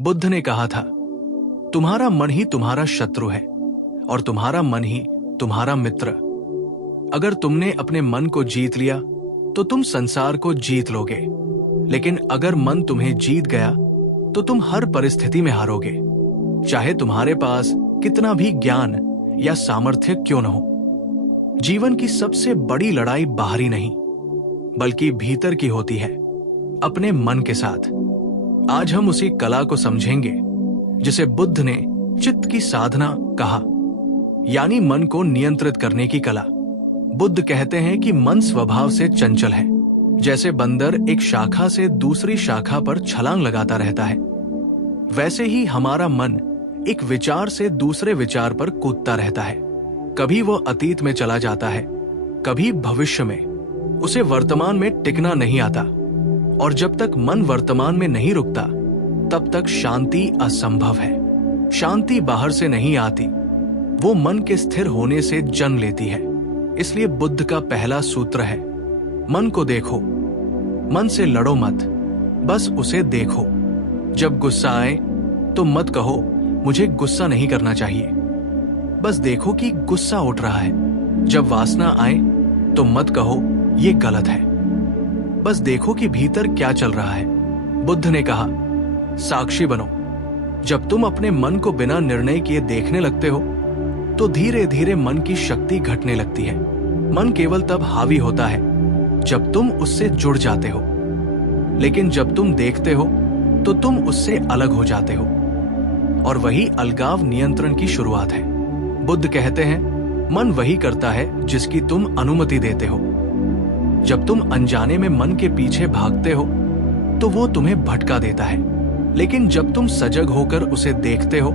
बुद्ध ने कहा था, तुम्हारा मन ही तुम्हारा शत्रु है और तुम्हारा मन ही तुम्हारा मित्र। अगर तुमने अपने मन को जीत लिया तो तुम संसार को जीत लोगे, लेकिन अगर मन तुम्हें जीत गया तो तुम हर परिस्थिति में हारोगे, चाहे तुम्हारे पास कितना भी ज्ञान या सामर्थ्य क्यों न हो। जीवन की सबसे बड़ी लड़ाई बाहरी नहीं बल्कि भीतर की होती है, अपने मन के साथ। आज हम उसी कला को समझेंगे जिसे बुद्ध ने चित्त की साधना कहा, यानी मन को नियंत्रित करने की कला। बुद्ध कहते हैं कि मन स्वभाव से चंचल है, जैसे बंदर एक शाखा से दूसरी शाखा पर छलांग लगाता रहता है, वैसे ही हमारा मन एक विचार से दूसरे विचार पर कूदता रहता है। कभी वो अतीत में चला जाता है, कभी भविष्य में। उसे वर्तमान में टिकना नहीं आता, और जब तक मन वर्तमान में नहीं रुकता तब तक शांति असंभव है। शांति बाहर से नहीं आती, वो मन के स्थिर होने से जन्म लेती है। इसलिए बुद्ध का पहला सूत्र है, मन को देखो, मन से लड़ो मत, बस उसे देखो। जब गुस्सा आए तो मत कहो मुझे गुस्सा नहीं करना चाहिए, बस देखो कि गुस्सा उठ रहा है। जब वासना आए तो मत कहो ये गलत है, बस देखो कि भीतर क्या चल रहा है। बुद्ध ने कहा, साक्षी बनो। जब तुम अपने मन को बिना निर्णय किए देखने लगते हो तो धीरे धीरे मन की शक्ति घटने लगती है। मन केवल तब हावी होता है जब तुम उससे जुड़ जाते हो, लेकिन जब तुम देखते हो तो तुम उससे अलग हो जाते हो, और वही अलगाव नियंत्रण की शुरुआत है। बुद्ध कहते हैं, मन वही करता है जिसकी तुम अनुमति देते हो। जब तुम अनजाने में मन के पीछे भागते हो तो वो तुम्हें भटका देता है, लेकिन जब तुम सजग होकर उसे देखते हो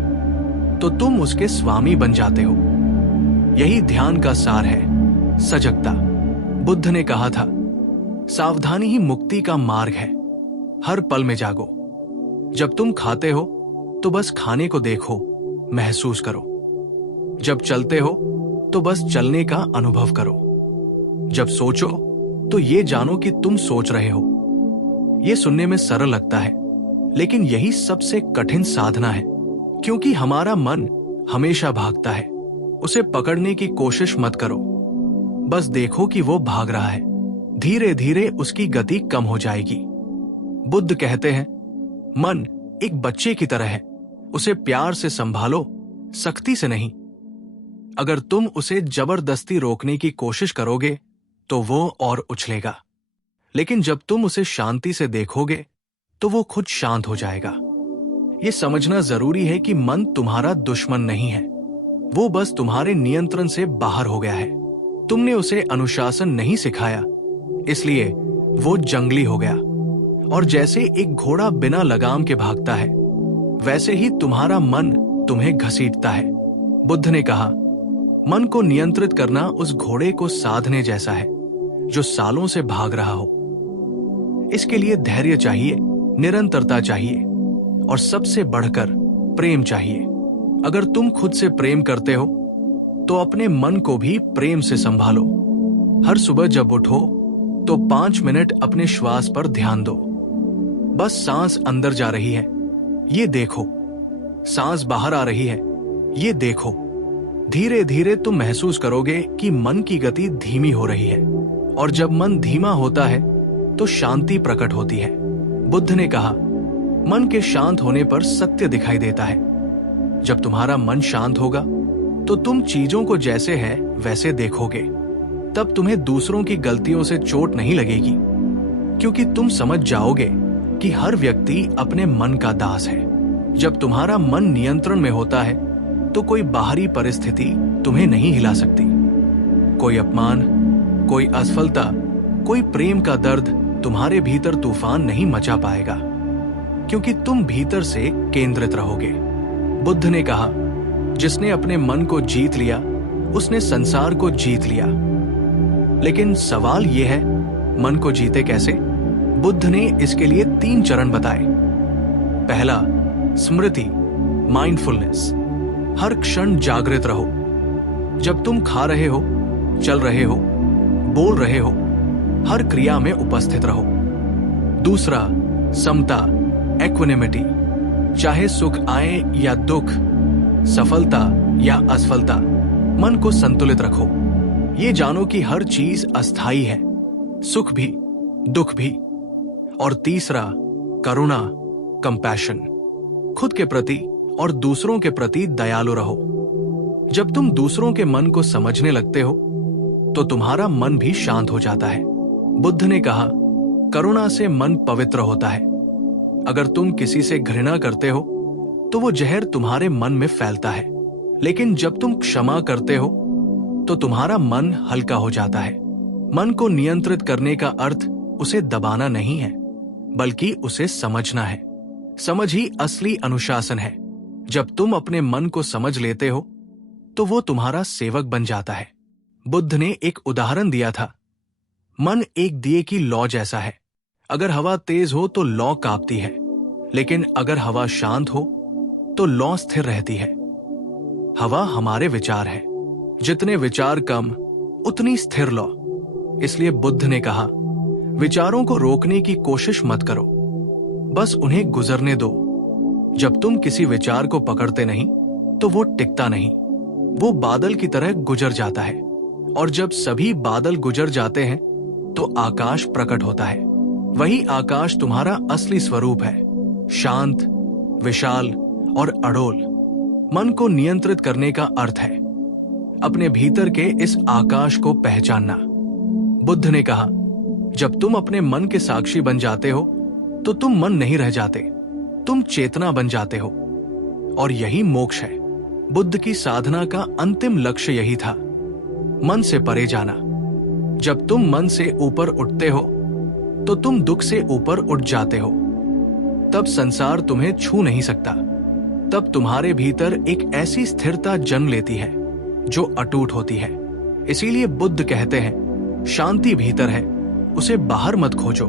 तो तुम उसके स्वामी बन जाते हो। यही ध्यान का सार है, सजगता। बुद्ध ने कहा था, सावधानी ही मुक्ति का मार्ग है। हर पल में जागो। जब तुम खाते हो तो बस खाने को देखो, महसूस करो। जब चलते हो तो बस चलने का अनुभव करो। जब सोचो तो ये जानो कि तुम सोच रहे हो। ये सुनने में सरल लगता है, लेकिन यही सबसे कठिन साधना है, क्योंकि हमारा मन हमेशा भागता है। उसे पकड़ने की कोशिश मत करो, बस देखो कि वो भाग रहा है। धीरे धीरे उसकी गति कम हो जाएगी। बुद्ध कहते हैं, मन एक बच्चे की तरह है, उसे प्यार से संभालो, सख्ती से नहीं। अगर तुम उसे जबरदस्ती रोकने की कोशिश करोगे तो वो और उछलेगा, लेकिन जब तुम उसे शांति से देखोगे तो वो खुद शांत हो जाएगा। ये समझना जरूरी है कि मन तुम्हारा दुश्मन नहीं है, वो बस तुम्हारे नियंत्रण से बाहर हो गया है। तुमने उसे अनुशासन नहीं सिखाया, इसलिए वो जंगली हो गया। और जैसे एक घोड़ा बिना लगाम के भागता है, वैसे ही तुम्हारा मन तुम्हें घसीटता है। बुद्ध ने कहा, मन को नियंत्रित करना उस घोड़े को साधने जैसा है जो सालों से भाग रहा हो। इसके लिए धैर्य चाहिए, निरंतरता चाहिए, और सबसे बढ़कर प्रेम चाहिए। अगर तुम खुद से प्रेम करते हो तो अपने मन को भी प्रेम से संभालो। हर सुबह जब उठो तो 5 मिनट अपने श्वास पर ध्यान दो। बस सांस अंदर जा रही है, ये देखो। सांस बाहर आ रही है, ये देखो। धीरे धीरे तुम महसूस करोगे कि मन की गति धीमी हो रही है, और जब मन धीमा होता है तो शांति प्रकट होती है। बुद्ध ने कहा, मन के शांत होने पर सत्य दिखाई देता है। जब तुम्हारा मन शांत होगा तो तुम चीजों को जैसे है वैसे देखोगे। तब तुम्हें दूसरों की गलतियों से चोट नहीं लगेगी, क्योंकि तुम समझ जाओगे कि हर व्यक्ति अपने मन का दास है। जब तुम्हारा मन नियंत्रण में होता है तो कोई बाहरी परिस्थिति तुम्हें नहीं हिला सकती। कोई अपमान, कोई असफलता, कोई प्रेम का दर्द तुम्हारे भीतर तूफान नहीं मचा पाएगा, क्योंकि तुम भीतर से केंद्रित रहोगे। बुद्ध ने कहा, जिसने अपने मन को जीत लिया उसने संसार को जीत लिया। लेकिन सवाल यह है, मन को जीते कैसे? बुद्ध ने इसके लिए 3 चरण बताए। पहला, स्मृति, माइंडफुलनेस। हर क्षण जागृत रहो। जब तुम खा रहे हो, चल रहे हो, बोल रहे हो, हर क्रिया में उपस्थित रहो। दूसरा, समता, इक्विनिमिटी। चाहे सुख आए या दुख, सफलता या असफलता, मन को संतुलित रखो। ये जानो कि हर चीज अस्थायी है, सुख भी, दुख भी। और तीसरा, करुणा, कंपैशन। खुद के प्रति और दूसरों के प्रति दयालु रहो। जब तुम दूसरों के मन को समझने लगते हो तो तुम्हारा मन भी शांत हो जाता है। बुद्ध ने कहा, करुणा से मन पवित्र होता है। अगर तुम किसी से घृणा करते हो तो वो जहर तुम्हारे मन में फैलता है, लेकिन जब तुम क्षमा करते हो तो तुम्हारा मन हल्का हो जाता है। मन को नियंत्रित करने का अर्थ उसे दबाना नहीं है, बल्कि उसे समझना है। समझ ही असली अनुशासन है। जब तुम अपने मन को समझ लेते हो तो वो तुम्हारा सेवक बन जाता है। बुद्ध ने एक उदाहरण दिया था, मन एक दिए की लौ जैसा है। अगर हवा तेज हो तो लौ कांपती है, लेकिन अगर हवा शांत हो तो लौ स्थिर रहती है। हवा हमारे विचार है, जितने विचार कम उतनी स्थिर लौ। इसलिए बुद्ध ने कहा, विचारों को रोकने की कोशिश मत करो, बस उन्हें गुजरने दो। जब तुम किसी विचार को पकड़ते नहीं तो वो टिकता नहीं, वो बादल की तरह गुजर जाता है। और जब सभी बादल गुजर जाते हैं तो आकाश प्रकट होता है। वही आकाश तुम्हारा असली स्वरूप है, शांत, विशाल और अडोल। मन को नियंत्रित करने का अर्थ है अपने भीतर के इस आकाश को पहचानना। बुद्ध ने कहा, जब तुम अपने मन के साक्षी बन जाते हो तो तुम मन नहीं रह जाते, तुम चेतना बन जाते हो। और यही मोक्ष है। बुद्ध की साधना का अंतिम लक्ष्य यही था, मन से परे जाना। जब तुम मन से ऊपर उठते हो तो तुम दुख से ऊपर उठ जाते हो। तब संसार तुम्हें छू नहीं सकता। तब तुम्हारे भीतर एक ऐसी स्थिरता जन्म लेती है जो अटूट होती है। इसीलिए बुद्ध कहते हैं, शांति भीतर है, उसे बाहर मत खोजो।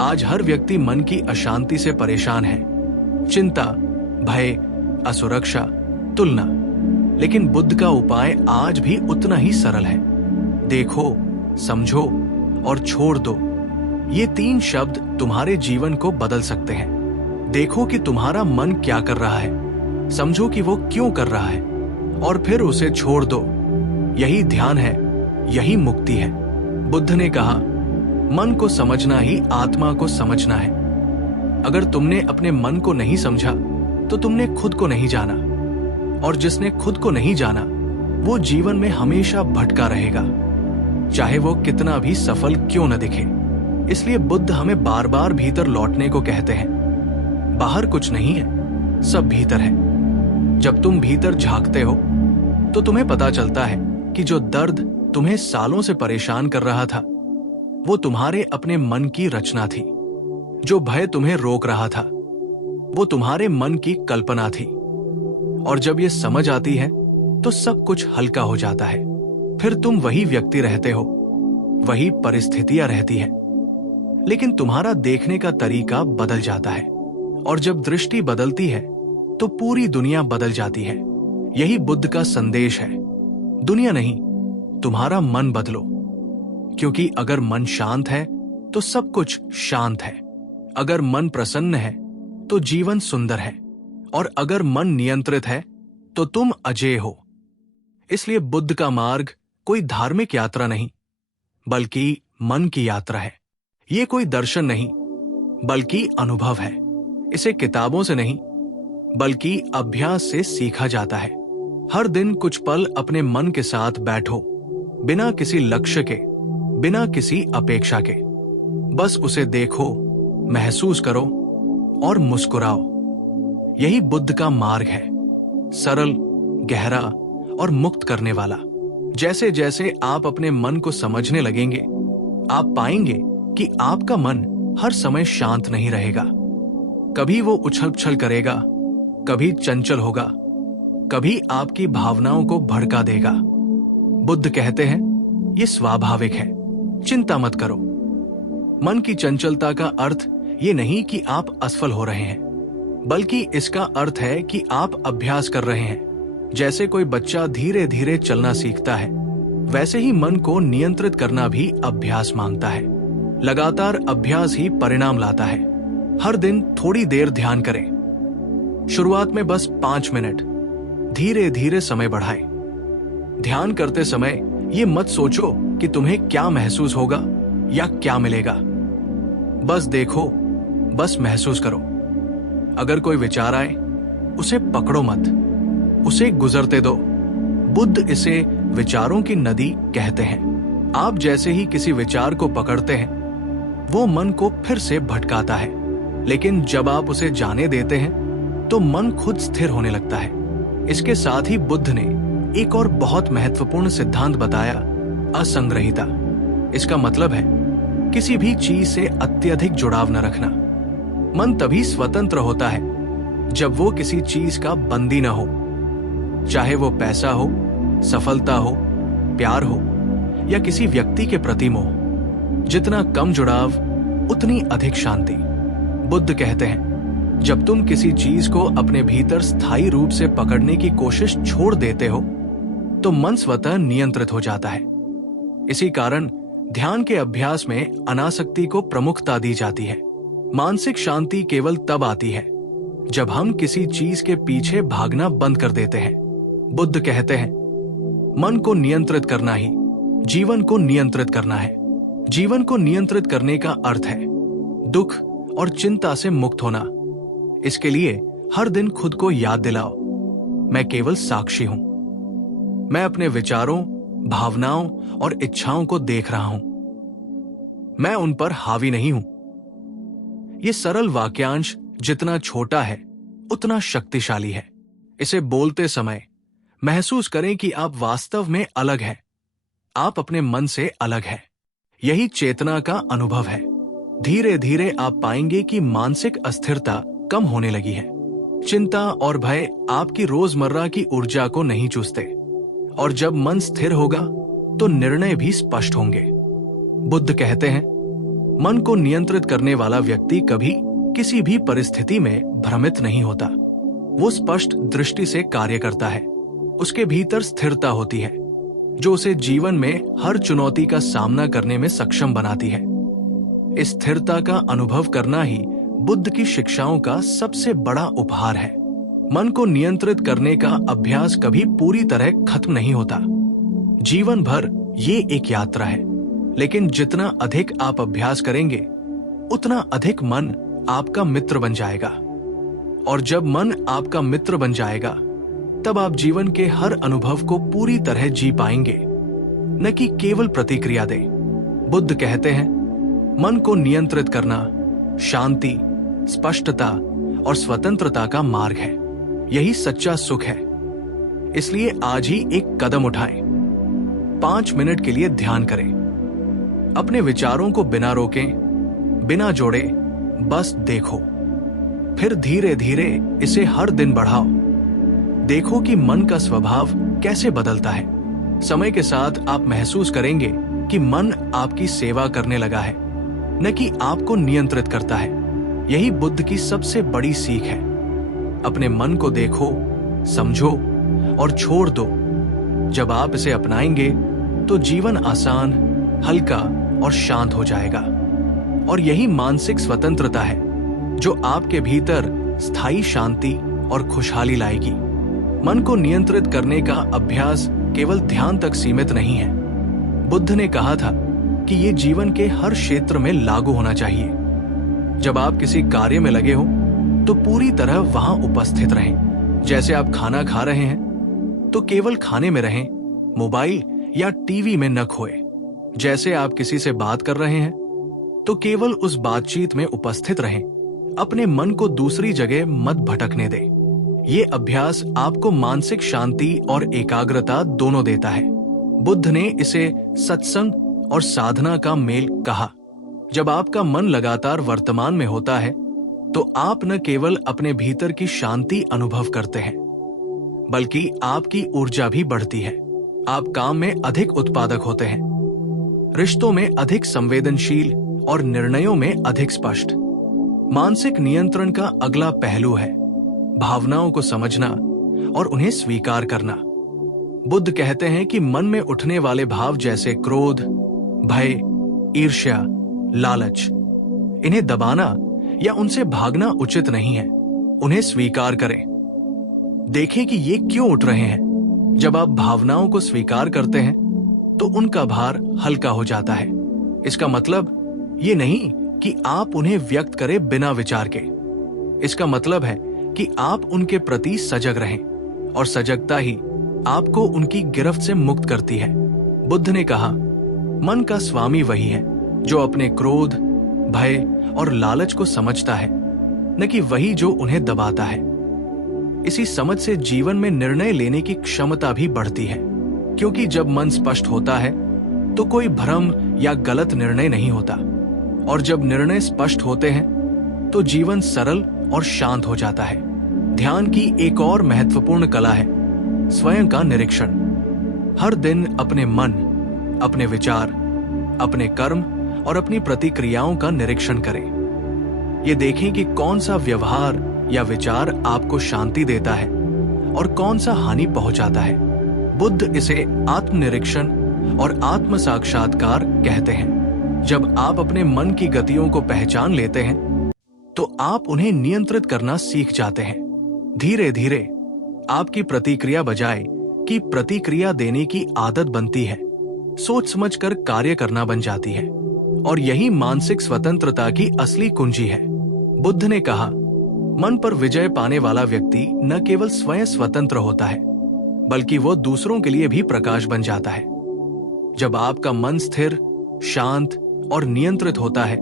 आज हर व्यक्ति मन की अशांति से परेशान है, चिंता, भय, असुरक्षा, तुलना। लेकिन बुद्ध का उपाय आज भी उतना ही सरल है। देखो, समझो और छोड़ दो। ये 3 शब्द तुम्हारे जीवन को बदल सकते हैं। देखो कि तुम्हारा मन क्या कर रहा है, समझो कि वो क्यों कर रहा है, और फिर उसे छोड़ दो। यही ध्यान है, यही मुक्ति है। बुद्ध ने कहा, मन को समझना ही आत्मा को समझना है। अगर तुमने अपने मन को नहीं समझा तो तुमने खुद को नहीं जाना, और जिसने खुद को नहीं जाना वो जीवन में हमेशा भटका रहेगा, चाहे वो कितना भी सफल क्यों न दिखे। इसलिए बुद्ध हमें बार बार भीतर लौटने को कहते हैं। बाहर कुछ नहीं है, सब भीतर है। जब तुम भीतर झांकते हो तो तुम्हें पता चलता है कि जो दर्द तुम्हें सालों से परेशान कर रहा था वो तुम्हारे अपने मन की रचना थी। जो भय तुम्हें रोक रहा था वो तुम्हारे मन की कल्पना थी। और जब ये समझ आती है तो सब कुछ हल्का हो जाता है। फिर तुम वही व्यक्ति रहते हो, वही परिस्थितियां रहती हैं, लेकिन तुम्हारा देखने का तरीका बदल जाता है। और जब दृष्टि बदलती है तो पूरी दुनिया बदल जाती है। यही बुद्ध का संदेश है। दुनिया नहीं, तुम्हारा मन बदलो, क्योंकि अगर मन शांत है तो सब कुछ शांत है। अगर मन प्रसन्न है तो जीवन सुंदर है, और अगर मन नियंत्रित है तो तुम अजेय हो। इसलिए बुद्ध का मार्ग कोई धार्मिक यात्रा नहीं, बल्कि मन की यात्रा है। ये कोई दर्शन नहीं, बल्कि अनुभव है। इसे किताबों से नहीं, बल्कि अभ्यास से सीखा जाता है। हर दिन कुछ पल अपने मन के साथ बैठो, बिना किसी लक्ष्य के, बिना किसी अपेक्षा के। बस उसे देखो, महसूस करो और मुस्कुराओ। यही बुद्ध का मार्ग है, सरल, गहरा और मुक्त करने वाला। जैसे जैसे आप अपने मन को समझने लगेंगे, आप पाएंगे कि आपका मन हर समय शांत नहीं रहेगा। कभी वो उछल पुछल करेगा, कभी चंचल होगा, कभी आपकी भावनाओं को भड़का देगा। बुद्ध कहते हैं, ये स्वाभाविक है, चिंता मत करो। मन की चंचलता का अर्थ ये नहीं कि आप असफल हो रहे हैं, बल्कि इसका अर्थ है कि आप अभ्यास कर रहे हैं। जैसे कोई बच्चा धीरे धीरे चलना सीखता है, वैसे ही मन को नियंत्रित करना भी अभ्यास मांगता है। लगातार अभ्यास ही परिणाम लाता है। हर दिन थोड़ी देर ध्यान करें, शुरुआत में बस 5 मिनट धीरे धीरे समय बढ़ाएं। ध्यान करते समय ये मत सोचो कि तुम्हें क्या महसूस होगा या क्या मिलेगा। बस देखो, बस महसूस करो। अगर कोई विचार आए उसे पकड़ो मत, उसे गुजरते दो। बुद्ध इसे विचारों की नदी कहते हैं। आप जैसे ही किसी विचार को पकड़ते हैं वो मन को फिर से भटकाता है, लेकिन जब आप उसे जाने देते हैं तो मन खुद स्थिर होने लगता है। इसके साथ ही बुद्ध ने एक और बहुत महत्वपूर्ण सिद्धांत बताया, असंग्रहिता। इसका मतलब है किसी भी चीज से अत्यधिक जुड़ाव न रखना। मन तभी स्वतंत्र होता है जब वो किसी चीज का बंदी न हो, चाहे वो पैसा हो, सफलता हो, प्यार हो या किसी व्यक्ति के प्रति मोह। जितना कम जुड़ाव उतनी अधिक शांति। बुद्ध कहते हैं जब तुम किसी चीज को अपने भीतर स्थायी रूप से पकड़ने की कोशिश छोड़ देते हो तो मन स्वतः नियंत्रित हो जाता है। इसी कारण ध्यान के अभ्यास में अनासक्ति को प्रमुखता दी जाती है। मानसिक शांति केवल तब आती है जब हम किसी चीज के पीछे भागना बंद कर देते हैं। बुद्ध कहते हैं मन को नियंत्रित करना ही जीवन को नियंत्रित करना है। जीवन को नियंत्रित करने का अर्थ है दुख और चिंता से मुक्त होना। इसके लिए हर दिन खुद को याद दिलाओ, मैं केवल साक्षी हूं। मैं अपने विचारों, भावनाओं और इच्छाओं को देख रहा हूं, मैं उन पर हावी नहीं हूं। यह सरल वाक्यांश जितना छोटा है उतना शक्तिशाली है। इसे बोलते समय महसूस करें कि आप वास्तव में अलग हैं, आप अपने मन से अलग हैं। यही चेतना का अनुभव है। धीरे धीरे आप पाएंगे कि मानसिक अस्थिरता कम होने लगी है। चिंता और भय आपकी रोजमर्रा की ऊर्जा को नहीं चूसते, और जब मन स्थिर होगा तो निर्णय भी स्पष्ट होंगे। बुद्ध कहते हैं मन को नियंत्रित करने वाला व्यक्ति कभी किसी भी परिस्थिति में भ्रमित नहीं होता। वो स्पष्ट दृष्टि से कार्य करता है। उसके भीतर स्थिरता होती है जो उसे जीवन में हर चुनौती का सामना करने में सक्षम बनाती है। इस स्थिरता का अनुभव करना ही बुद्ध की शिक्षाओं का सबसे बड़ा उपहार है। मन को नियंत्रित करने का अभ्यास कभी पूरी तरह खत्म नहीं होता। जीवन भर ये एक यात्रा है, लेकिन जितना अधिक आप अभ्यास करेंगे उतना अधिक मन आपका मित्र बन जाएगा। और जब मन आपका मित्र बन जाएगा तब आप जीवन के हर अनुभव को पूरी तरह जी पाएंगे, न कि केवल प्रतिक्रिया दें। बुद्ध कहते हैं मन को नियंत्रित करना शांति, स्पष्टता और स्वतंत्रता का मार्ग है। यही सच्चा सुख है। इसलिए आज ही एक कदम उठाएं। 5 मिनट के लिए ध्यान करें। अपने विचारों को बिना रोकें, बिना जोड़े बस देखो। फिर धीरे धीरे इसे हर दिन बढ़ाओ। देखो कि मन का स्वभाव कैसे बदलता है। समय के साथ आप महसूस करेंगे कि मन आपकी सेवा करने लगा है, न कि आपको नियंत्रित करता है। यही बुद्ध की सबसे बड़ी सीख है। अपने मन को देखो, समझो और छोड़ दो। जब आप इसे अपनाएंगे तो जीवन आसान, हल्का और शांत हो जाएगा। और यही मानसिक स्वतंत्रता है जो आपके भीतर स्थायी शांति और खुशहाली लाएगी। मन को नियंत्रित करने का अभ्यास केवल ध्यान तक सीमित नहीं है। बुद्ध ने कहा था कि ये जीवन के हर क्षेत्र में लागू होना चाहिए। जब आप किसी कार्य में लगे हो तो पूरी तरह वहां उपस्थित रहें। जैसे आप खाना खा रहे हैं तो केवल खाने में रहें, मोबाइल या टीवी में न खोए। जैसे आप किसी से बात कर रहे हैं तो केवल उस बातचीत में उपस्थित रहें। अपने मन को दूसरी जगह मत भटकने दें। ये अभ्यास आपको मानसिक शांति और एकाग्रता दोनों देता है। बुद्ध ने इसे सत्संग और साधना का मेल कहा। जब आपका मन लगातार वर्तमान में होता है तो आप न केवल अपने भीतर की शांति अनुभव करते हैं, बल्कि आपकी ऊर्जा भी बढ़ती है। आप काम में अधिक उत्पादक होते हैं, रिश्तों में अधिक संवेदनशील और निर्णयों में अधिक स्पष्ट। मानसिक नियंत्रण का अगला पहलू है भावनाओं को समझना और उन्हें स्वीकार करना। बुद्ध कहते हैं कि मन में उठने वाले भाव जैसे क्रोध, भय, ईर्ष्या, लालच, इन्हें दबाना या उनसे भागना उचित नहीं है। उन्हें स्वीकार करें। देखें कि ये क्यों उठ रहे हैं। जब आप भावनाओं को स्वीकार करते हैं तो उनका भार हल्का हो जाता है। इसका मतलब ये नहीं कि आप उन्हें व्यक्त करें बिना विचार के। इसका मतलब है कि आप उनके प्रति सजग रहें, और सजगता ही आपको उनकी गिरफ्त से मुक्त करती है। बुद्ध ने कहा, मन का स्वामी वही है जो अपने क्रोध, भय और लालच को समझता है, न कि वही जो उन्हें दबाता है। इसी समझ से जीवन में निर्णय लेने की क्षमता भी बढ़ती है, क्योंकि जब मन स्पष्ट होता है तो कोई भ्रम या गलत निर्णय नहीं होता, और जब निर्णय स्पष्ट होते हैं तो जीवन सरल और शांत हो जाता है। ध्यान की एक और महत्वपूर्ण कला है स्वयं का निरीक्षण। हर दिन अपने मन, अपने विचार, अपने कर्म और अपनी प्रतिक्रियाओं का निरीक्षण करें। ये देखें कि कौन सा व्यवहार या विचार आपको शांति देता है और कौन सा हानि पहुंचाता है। बुद्ध इसे आत्मनिरीक्षण और आत्म साक्षात्कार कहते हैं। जब आप अपने मन की गतियों को पहचान लेते हैं तो आप उन्हें नियंत्रित करना सीख जाते हैं। धीरे धीरे आपकी प्रतिक्रिया बजाय कि प्रतिक्रिया देने की आदत बनती है, सोच समझकर कार्य करना बन जाती है, और यही मानसिक स्वतंत्रता की असली कुंजी है। बुद्ध ने कहा, मन पर विजय पाने वाला व्यक्ति न केवल स्वयं स्वतंत्र होता है, बल्कि वो दूसरों के लिए भी प्रकाश बन जाता है। जब आपका मन स्थिर, शांत और नियंत्रित होता है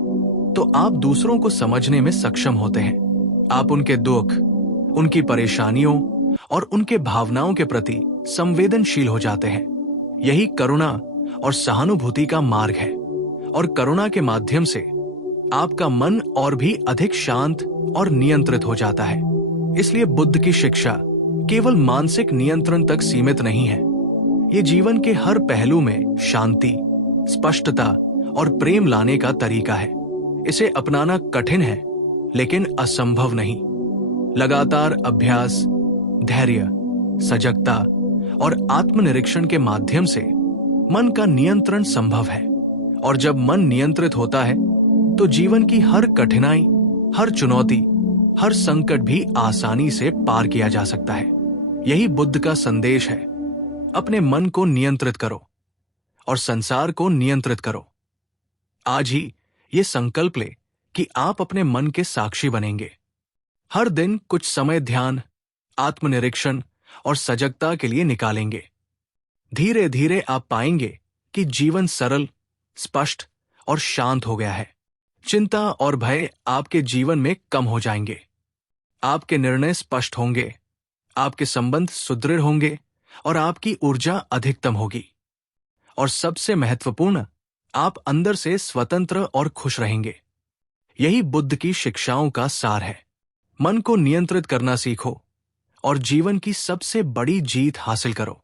तो आप दूसरों को समझने में सक्षम होते हैं। आप उनके दुख, उनकी परेशानियों और उनके भावनाओं के प्रति संवेदनशील हो जाते हैं। यही करुणा और सहानुभूति का मार्ग है, और करुणा के माध्यम से आपका मन और भी अधिक शांत और नियंत्रित हो जाता है। इसलिए बुद्ध की शिक्षा केवल मानसिक नियंत्रण तक सीमित नहीं है। ये जीवन के हर पहलू में शांति, स्पष्टता और प्रेम लाने का तरीका है। इसे अपनाना कठिन है, लेकिन असंभव नहीं। लगातार अभ्यास, धैर्य, सजगता और आत्मनिरीक्षण के माध्यम से मन का नियंत्रण संभव है। और जब मन नियंत्रित होता है तो जीवन की हर कठिनाई, हर चुनौती, हर संकट भी आसानी से पार किया जा सकता है। यही बुद्ध का संदेश है। अपने मन को नियंत्रित करो और संसार को नियंत्रित करो। आज ही ये संकल्प ले कि आप अपने मन के साक्षी बनेंगे। हर दिन कुछ समय ध्यान, आत्मनिरीक्षण और सजगता के लिए निकालेंगे। धीरे धीरे आप पाएंगे कि जीवन सरल, स्पष्ट और शांत हो गया है। चिंता और भय आपके जीवन में कम हो जाएंगे। आपके निर्णय स्पष्ट होंगे, आपके संबंध सुदृढ़ होंगे और आपकी ऊर्जा अधिकतम होगी। और सबसे महत्वपूर्ण, आप अंदर से स्वतंत्र और खुश रहेंगे। यही बुद्ध की शिक्षाओं का सार है। मन को नियंत्रित करना सीखो और जीवन की सबसे बड़ी जीत हासिल करो।